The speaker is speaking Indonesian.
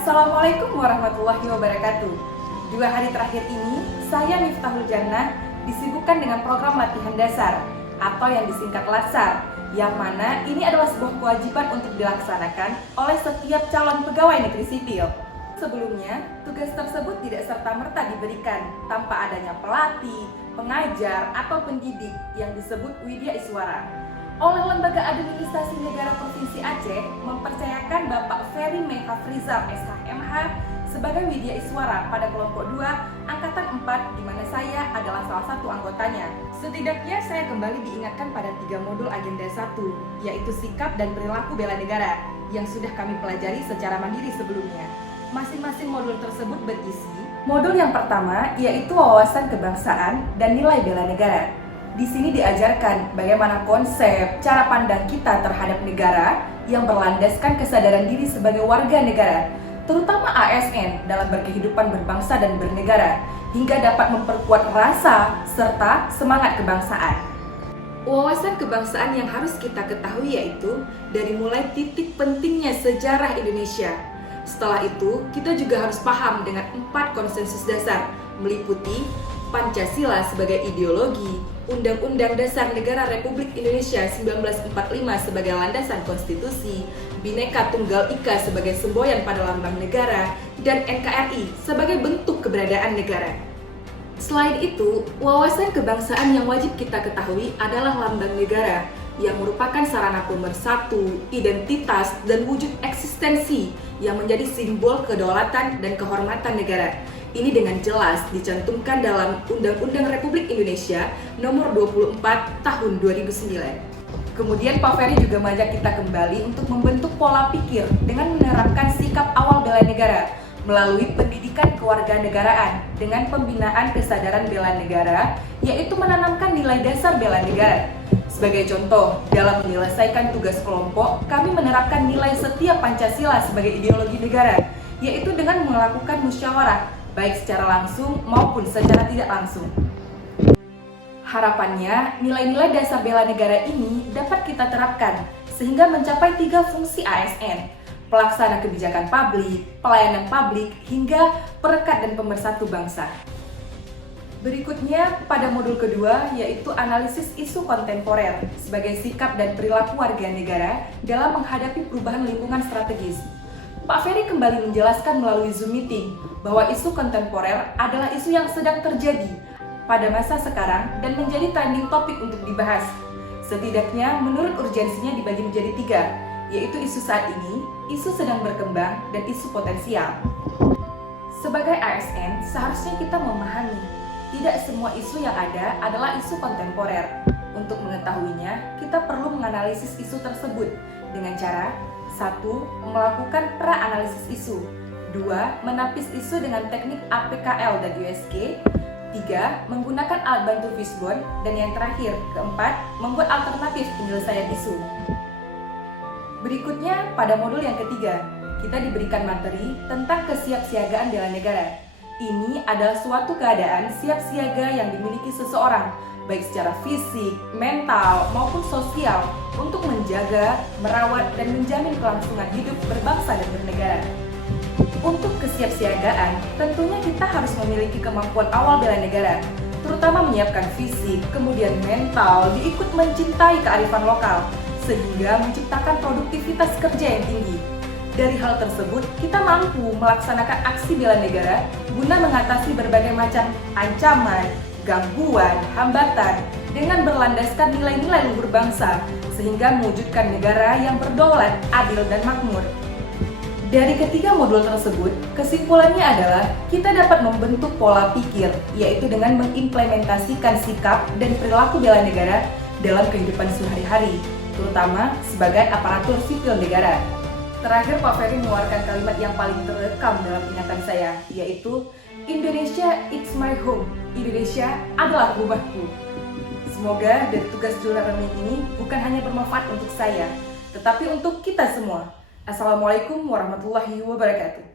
Assalamualaikum warahmatullahi wabarakatuh. 2 hari terakhir ini, saya Miftahul Jannah disibukkan dengan program latihan dasar atau yang disingkat LASAR, yang mana ini adalah sebuah kewajiban untuk dilaksanakan oleh setiap calon pegawai negeri sipil. Sebelumnya, tugas tersebut tidak serta-merta diberikan tanpa adanya pelatih, pengajar, atau pendidik yang disebut Widya Iswara. Oleh Lembaga Administrasi Negara Provinsi Aceh mempercayakan Bapak Ferry Mehafrizal SHMH sebagai Widya Iswara pada kelompok 2 Angkatan 4, di mana saya adalah salah satu anggotanya. Setidaknya saya kembali diingatkan pada 3 modul agenda 1, yaitu sikap dan perilaku bela negara yang sudah kami pelajari secara mandiri sebelumnya. Masing-masing modul tersebut berisi modul yang pertama, yaitu wawasan kebangsaan dan nilai bela negara. Di sini diajarkan bagaimana konsep, cara pandang kita terhadap negara yang berlandaskan kesadaran diri sebagai warga negara, terutama ASN dalam berkehidupan berbangsa dan bernegara, hingga dapat memperkuat rasa serta semangat kebangsaan. Wawasan kebangsaan yang harus kita ketahui yaitu dari mulai titik pentingnya sejarah Indonesia. Setelah itu, kita juga harus paham dengan 4 konsensus dasar, meliputi Pancasila sebagai ideologi, Undang-Undang Dasar Negara Republik Indonesia 1945 sebagai landasan konstitusi, Bhinneka Tunggal Ika sebagai semboyan pada lambang negara, dan NKRI sebagai bentuk keberadaan negara. Selain itu, wawasan kebangsaan yang wajib kita ketahui adalah lambang negara, yang merupakan sarana pemersatu, identitas, dan wujud eksistensi yang menjadi simbol kedaulatan dan kehormatan negara. Ini dengan jelas dicantumkan dalam Undang-Undang Republik Indonesia Nomor 24 Tahun 2009. Kemudian Pak Ferry juga mengajak kita kembali untuk membentuk pola pikir dengan menerapkan sikap awal bela negara melalui pendidikan kewarganegaraan dengan pembinaan kesadaran bela negara, yaitu menanamkan nilai dasar bela negara. Sebagai contoh, dalam menyelesaikan tugas kelompok, kami menerapkan nilai setia Pancasila sebagai ideologi negara, yaitu dengan melakukan musyawarah, baik secara langsung maupun secara tidak langsung. Harapannya, nilai-nilai dasar bela negara ini dapat kita terapkan sehingga mencapai 3 fungsi ASN, pelaksana kebijakan publik, pelayanan publik, hingga perekat dan pemersatu bangsa. Berikutnya, pada modul kedua, yaitu analisis isu kontemporer sebagai sikap dan perilaku warga negara dalam menghadapi perubahan lingkungan strategis. Pak Ferry kembali menjelaskan melalui Zoom meeting bahwa isu kontemporer adalah isu yang sedang terjadi pada masa sekarang dan menjadi trending topik untuk dibahas. Setidaknya menurut urgensinya dibagi menjadi 3, yaitu isu saat ini, isu sedang berkembang, dan isu potensial. Sebagai ASN, seharusnya kita memahami tidak semua isu yang ada adalah isu kontemporer. Untuk mengetahuinya, kita perlu menganalisis isu tersebut dengan cara 1. Melakukan pra-analisis isu. 2. Menapis isu dengan teknik APKL dan USG. 3. Menggunakan alat bantu Fishbone. Dan yang terakhir, keempat, membuat alternatif penyelesaian isu. Berikutnya, pada modul yang ketiga, kita diberikan materi tentang kesiapsiagaan bela negara. Ini adalah suatu keadaan siap siaga yang dimiliki seseorang, baik secara fisik, mental, maupun sosial, untuk menjaga, merawat, dan menjamin kelangsungan hidup berbangsa dan bernegara. Untuk kesiapsiagaan, tentunya kita harus memiliki kemampuan awal bela negara, terutama menyiapkan fisik, kemudian mental, diikut mencintai kearifan lokal, sehingga menciptakan produktivitas kerja yang tinggi. Dari hal tersebut, kita mampu melaksanakan aksi bela negara guna mengatasi berbagai macam ancaman, gangguan, hambatan dengan berlandaskan nilai-nilai luhur bangsa sehingga mewujudkan negara yang berdaulat, adil, dan makmur. Dari ketiga modul tersebut, kesimpulannya adalah kita dapat membentuk pola pikir, yaitu dengan mengimplementasikan sikap dan perilaku bela negara dalam kehidupan sehari-hari, terutama sebagai aparatur sipil negara. Terakhir, Pak Ferry mengeluarkan kalimat yang paling terekam dalam ingatan saya, yaitu Indonesia it's my home. Indonesia adalah rumahku. Semoga dari tugas jurnal learning ini bukan hanya bermanfaat untuk saya, tetapi untuk kita semua. Assalamualaikum warahmatullahi wabarakatuh.